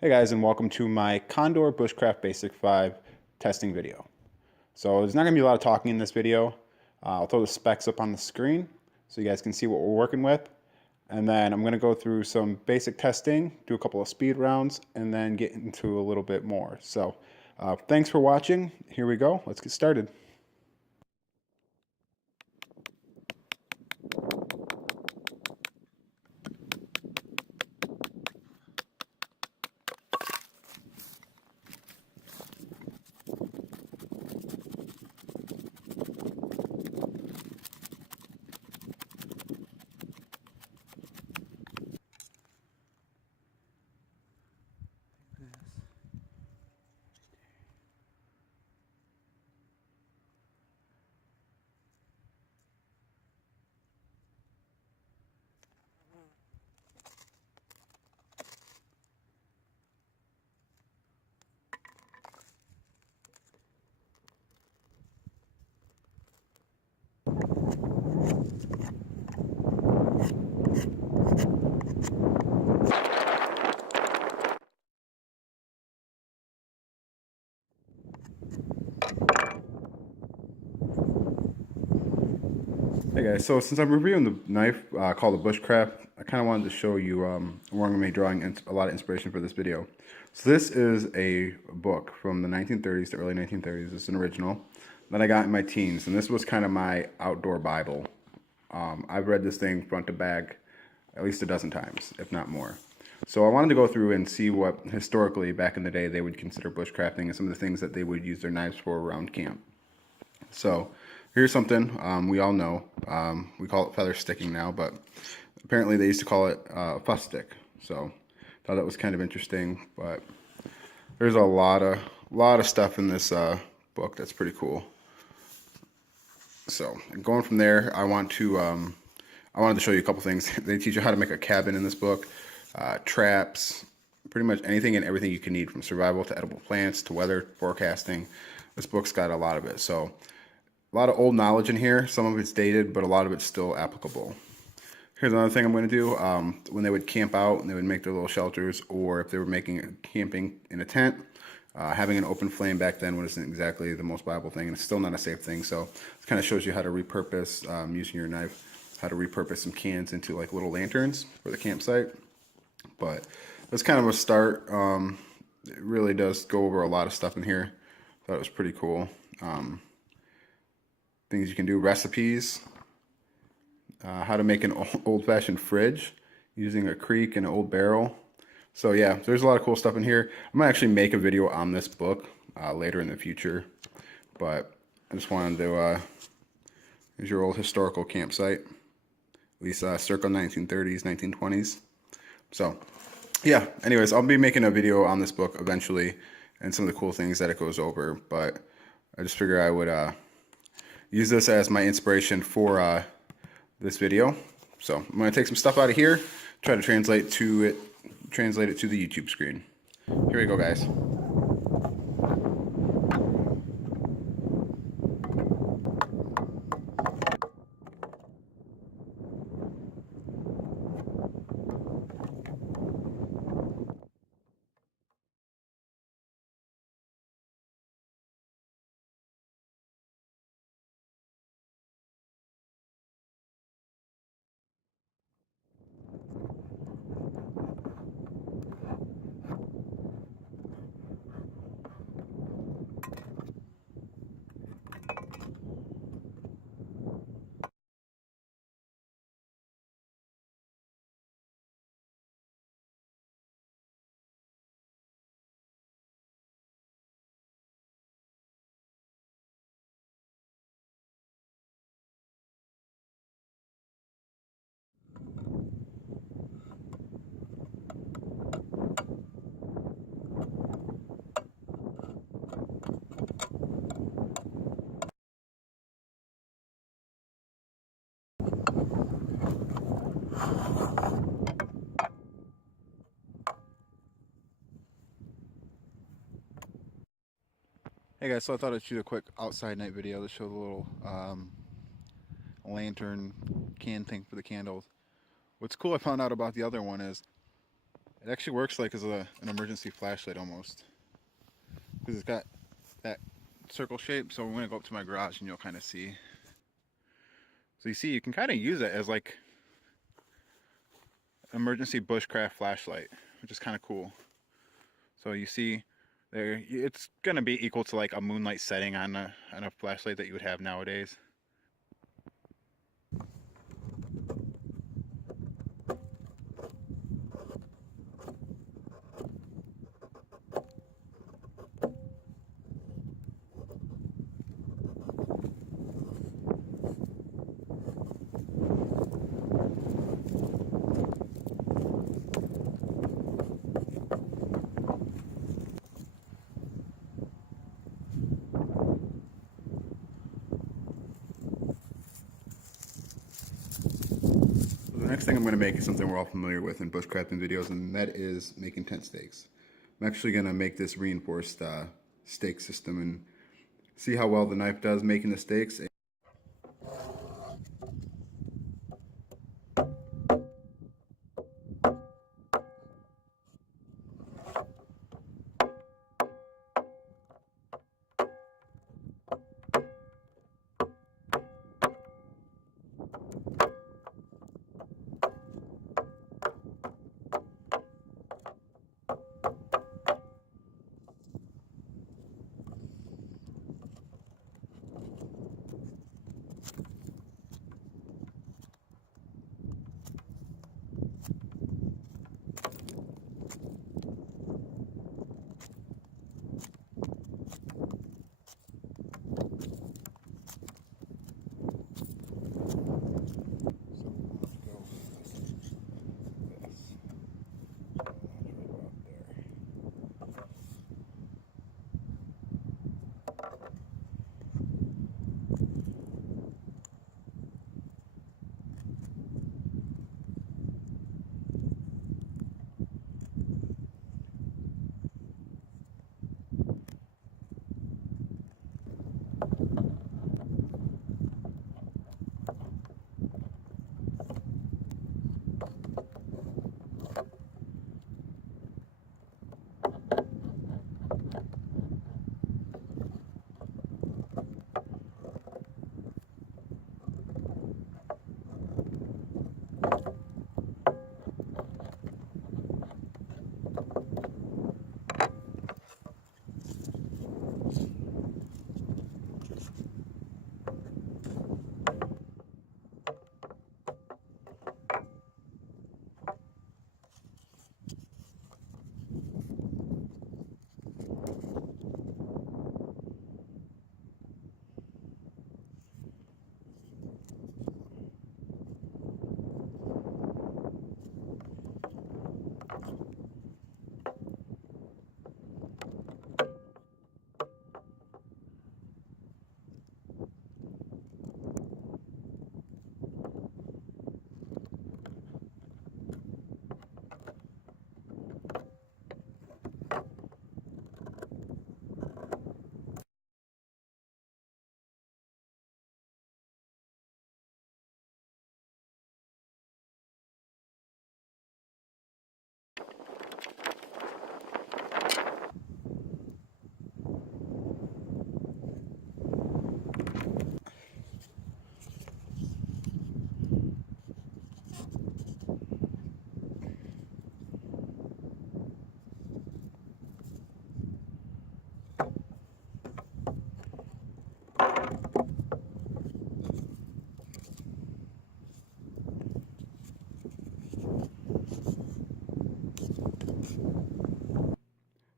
Hey guys, and welcome to my Condor BushCraft Basic 5 testing video. So there's not going to be a lot of talking in this video. I'll throw the specs up on the screen so you guys can see what we're working with. And then I'm going to go through some basic testing, do a couple of speed rounds, and then get into a little bit more. So thanks for watching. Here we go. Let's get started. Hey guys, so since I'm reviewing the knife called the Bushcraft, I kind of wanted to show you where I'm going to be drawing a lot of inspiration for this video. So this is a book from the 1930s to early 1930s. It's an original that I got in my teens, and this was kind of my outdoor Bible. I've read this thing front to back at least a dozen times, if not more. So I wanted to go through and see what historically back in the day they would consider bushcrafting and some of the things that they would use their knives for around camp. So here's something we all know. We call it feather sticking now, but apparently they used to call it fuss stick. So thought that was kind of interesting. But there's a lot of stuff in this book that's pretty cool. So going from there, I wanted to show you a couple things. They teach you how to make a cabin in this book, traps, pretty much anything and everything you can need, from survival to edible plants to weather forecasting. This book's got a lot of it. So a lot of old knowledge in here. Some of it's dated, but a lot of it's still applicable. Here's another thing I'm going to do. When they would camp out and they would make their little shelters, or if they were camping in a tent, having an open flame back then wasn't exactly the most viable thing, and it's still not a safe thing. So it kind of shows you how to repurpose, using your knife, how to repurpose some cans into like little lanterns for the campsite. But that's kind of a start. It really does go over a lot of stuff in here. Thought it was pretty cool. Things you can do, recipes, how to make an old-fashioned fridge using a creek and an old barrel. So yeah, there's a lot of cool stuff in here. I'm gonna actually make a video on this book later in the future, but I just wanted to, here's your old historical campsite, at least circa 1930s, 1920s. So yeah, anyways, I'll be making a video on this book eventually and some of the cool things that it goes over, but I just figured I would use this as my inspiration for this video. So I'm going to take some stuff out of here, try to translate it to the YouTube screen. Here we go, guys. Hey guys, so I thought I'd shoot a quick outside night video to show the little lantern can thing for the candles. What's cool I found out about the other one is It actually works like as an emergency flashlight almost, because it's got that circle shape. So I'm gonna go up to my garage and you'll kind of see. So you see, you can kind of use it as like emergency bushcraft flashlight, which is kind of cool. So you see there, it's gonna be equal to like a moonlight setting on a flashlight that you would have nowadays. The next thing I'm going to make is something we're all familiar with in bushcrafting videos, and that is making tent stakes. I'm actually going to make this reinforced stake system and see how well the knife does making the stakes.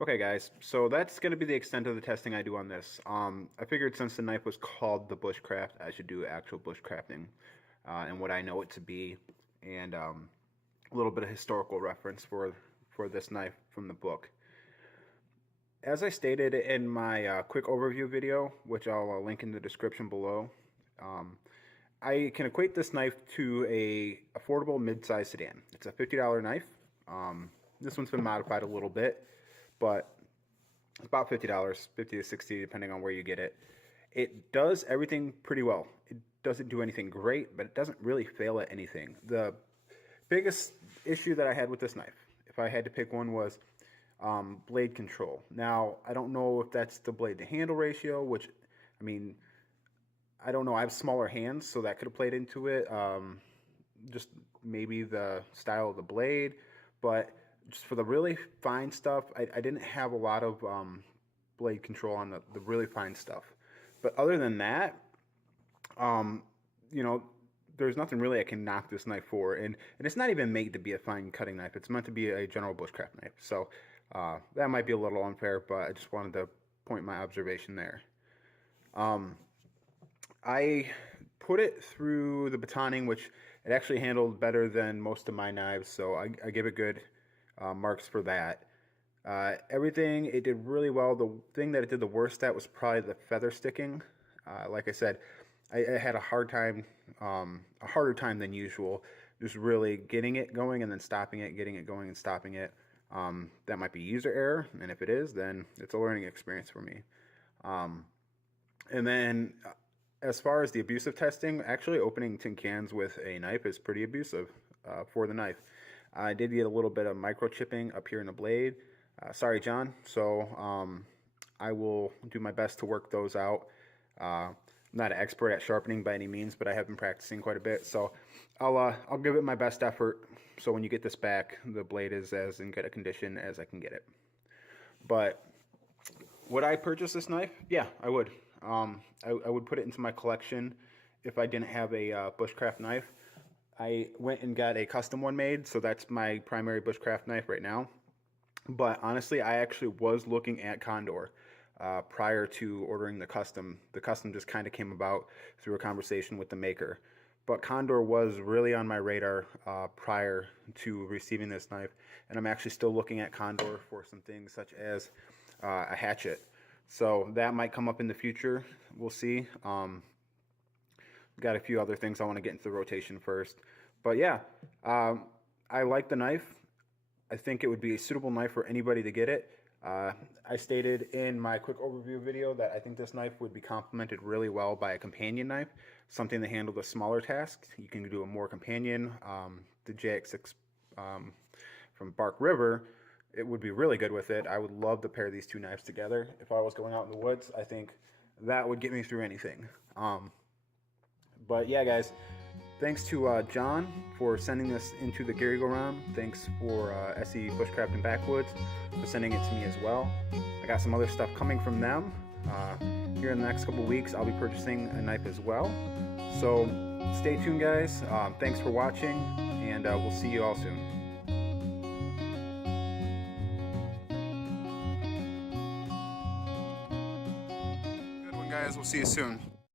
Okay guys, so that's going to be the extent of the testing I do on this. I figured since the knife was called the Bushcraft, I should do actual bushcrafting and what I know it to be, and a little bit of historical reference for this knife from the book. As I stated in my quick overview video, which I'll link in the description below, I can equate this knife to a affordable mid-size sedan. It's a $50 knife. This one's been modified a little bit, but it's about $50, 50 to 60 depending on where you get it. It does everything pretty well. It doesn't do anything great, but it doesn't really fail at anything. The biggest issue that I had with this knife, if I had to pick one, was blade control. Now, I don't know if that's the blade to handle ratio, which, I mean, I don't know. I have smaller hands, so that could have played into it. Just maybe the style of the blade, but just for the really fine stuff, I didn't have a lot of blade control on the really fine stuff. But other than that, you know, there's nothing really I can knock this knife for, and it's not even made to be a fine cutting knife. It's meant to be a general bushcraft knife, so that might be a little unfair, but I just wanted to point my observation there. I put it through the batoning, which it actually handled better than most of my knives, so I give it good marks for that. Everything, it did really well. The thing that it did the worst at was probably the feather sticking. Like I said, I had a hard time, a harder time than usual, just really getting it going and then stopping it, getting it going and stopping it. That might be user error, and if it is, then it's a learning experience for me. And then as far as the abusive testing, actually opening tin cans with a knife is pretty abusive for the knife. I did get a little bit of microchipping up here in the blade. Sorry, John. So I will do my best to work those out. I'm not an expert at sharpening by any means, but I have been practicing quite a bit. So I'll give it my best effort. So when you get this back, the blade is as in good a condition as I can get it. But would I purchase this knife? Yeah, I would. I would put it into my collection if I didn't have a bushcraft knife. I went and got a custom one made, so that's my primary bushcraft knife right now. But honestly, I actually was looking at Condor prior to ordering the custom. The custom just kind of came about through a conversation with the maker. But Condor was really on my radar prior to receiving this knife, and I'm actually still looking at Condor for some things such as a hatchet. So that might come up in the future. We'll see. Got a few other things I want to get into the rotation first. But yeah, I like the knife. I think it would be a suitable knife for anybody to get it. I stated in my quick overview video that I think this knife would be complemented really well by a companion knife, something to handle the smaller tasks. You can do a more companion. The JX6 from Bark River, it would be really good with it. I would love to pair these two knives together. If I was going out in the woods, I think that would get me through anything. But yeah, guys, thanks to John for sending this into the Gary Go Round. Thanks for SC Bushcraft Backwoods for sending it to me as well. I got some other stuff coming from them. Here in the next couple weeks, I'll be purchasing a knife as well. So stay tuned, guys. Thanks for watching, and we'll see you all soon. Good one, guys. We'll see you soon.